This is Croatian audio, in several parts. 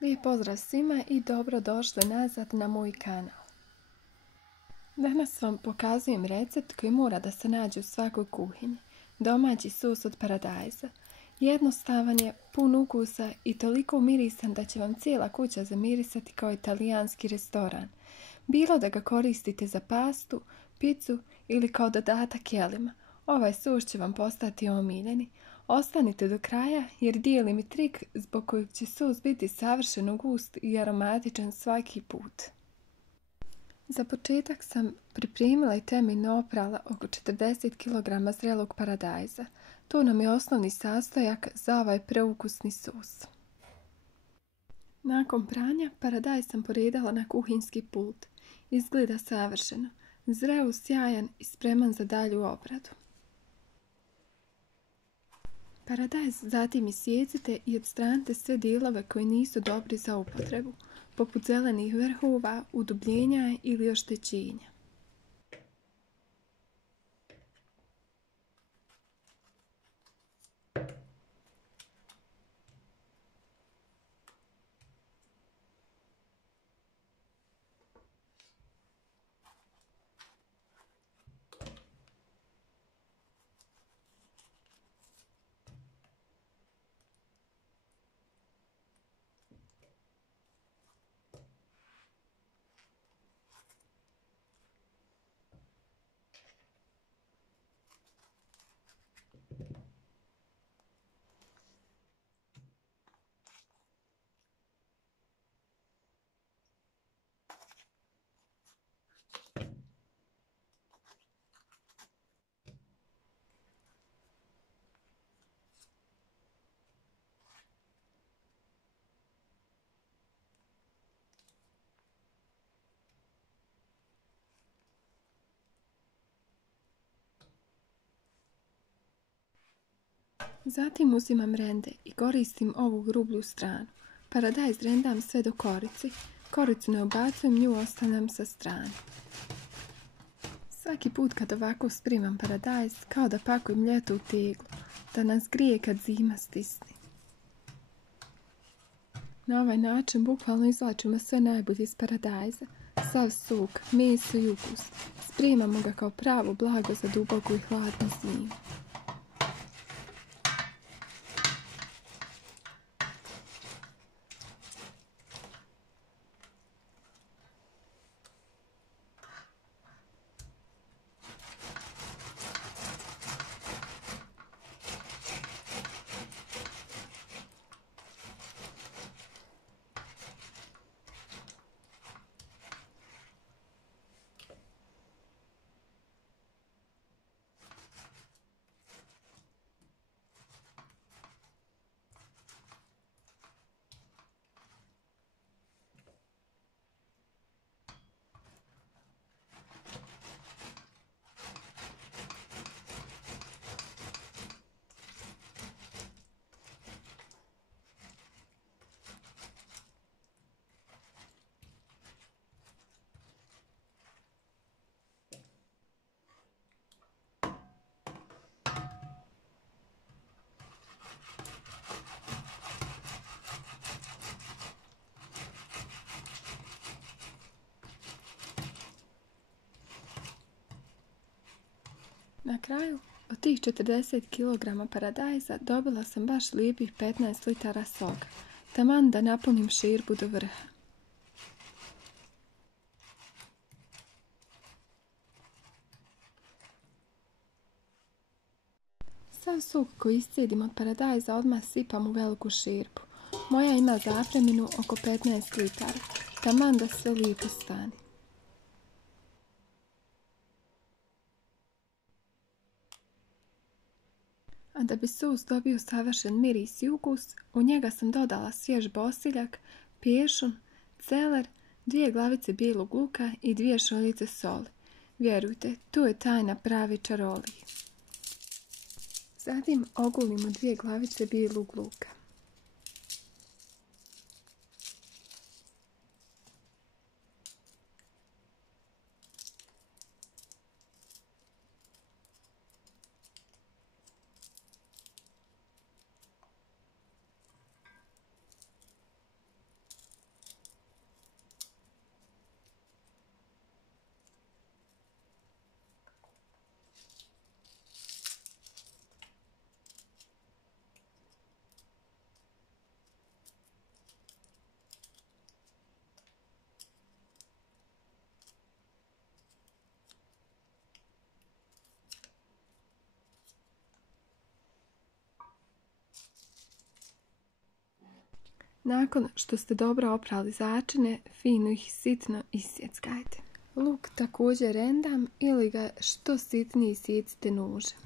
Lijep pozdrav svima i dobro došli nazad na moj kanal. Danas vam pokazujem recept koji mora da se nađe u svakoj kuhinji. Domaći sos od paradajza. Jednostavan je, pun ukusa i toliko mirisan da će vam cijela kuća zamirisati kao italijanski restoran. Bilo da ga koristite za pastu, picu ili kao dodatak jelima. Ovaj sos će vam postati omiljeni. Ostanite do kraja jer dijelim i trik zbog kojeg će sos biti savršeno gust i aromatičan svaki put. Za početak sam pripremila i temeljno oprala oko 40 kg zrelog paradajza. To nam je osnovni sastojak za ovaj preukusni sos. Nakon pranja paradajz sam poredala na kuhinjski pult. Izgleda savršeno, zreo, sjajan i spreman za dalju obradu. Paradajz zatim isijecite i odstranite sve dijelove koji nisu dobri za upotrebu, poput zelenih vrhova, udubljenja ili oštećenja. Zatim uzimam rende i koristim ovu grublju stranu. Paradajz rendam sve do korici. Koricu ne ubacujem, nju ostavljam sa strane. Svaki put kad ovako spremam paradajz, kao da pakujem ljeto u teglu, da nas grije kad zima stisne. Na ovaj način bukvalno izvlačimo sve najbolje iz paradajza, sav sok, meso i ukus. Spremamo ga kao pravo blago za duboku i hladnu zimu. Na kraju, od tih 40 kg paradajza dobila sam baš lijepih 15 litara soka, taman da napunim širbu do vrha. Sav sok koji iscijedim od paradajza odmah sipam u veliku širbu. Moja ima zapreminu oko 15 litara, taman da sve lijepo stane. A da bi sos dobio savršen miris i ukus, u njega sam dodala svjež bosiljak, pješun, celer, 2 glavice bijelog luka i 2 šoljice soli. Vjerujte, tu je tajna pravi čarolije. Zatim ogulimo 2 glavice bijelog luka. Nakon što ste dobro oprali začine, fino ih sitno isjeckajte. Luk također rendam ili ga što sitnije sjecite nožem.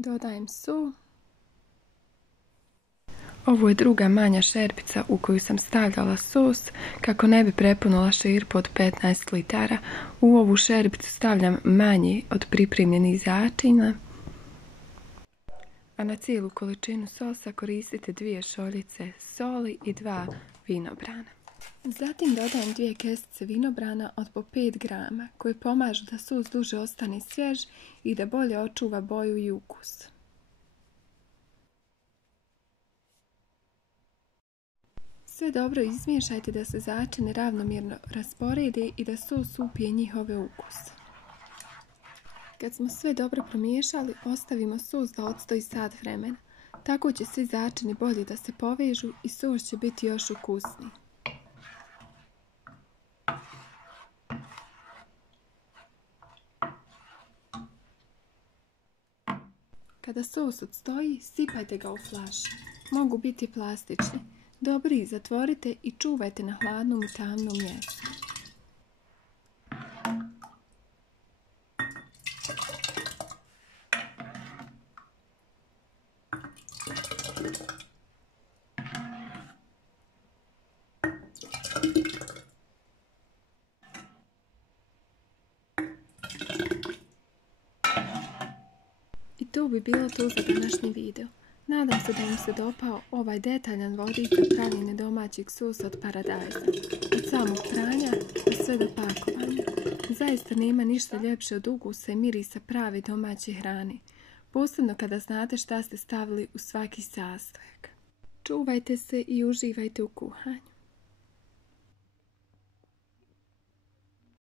Dodajem sol. Ovo je druga manja šerpica u koju sam stavljala sos kako ne bi prepunula širpu od 15 litara. U ovu šerpicu stavljam manje od pripremljenih začina, a na cijelu količinu sosa koristite 2 šoljice soli i 2 vinobrana. Zatim dodajem 2 kesice vinobrana od po 5 grama koji pomažu da sos duže ostane svjež i da bolje očuva boju i ukus. Sve dobro izmiješajte da se začini ravnomjerno rasporede i da sos upije njihove ukuse. Kad smo sve dobro promiješali, ostavimo sos da odstoji sat vremena. Tako će svi začini bolje da se povežu i sos će biti još ukusniji. Kada sos odstoji, sipajte ga u flaše. Mogu biti plastični. Dobro ih zatvorite i čuvajte na hladnom i tamnom mjestu. I to bi bilo to za današnji video. Nadam se da im se dopao ovaj detaljan vodič za pravljenje domaćeg sosa od paradajza. Od samog pranja pa sve do pakovanja. Zaista nema ništa ljepše od ukusa i mirisa prave domaće hrane. Posebno kada znate šta ste stavili u svaki sastojak. Čuvajte se i uživajte u kuhanju.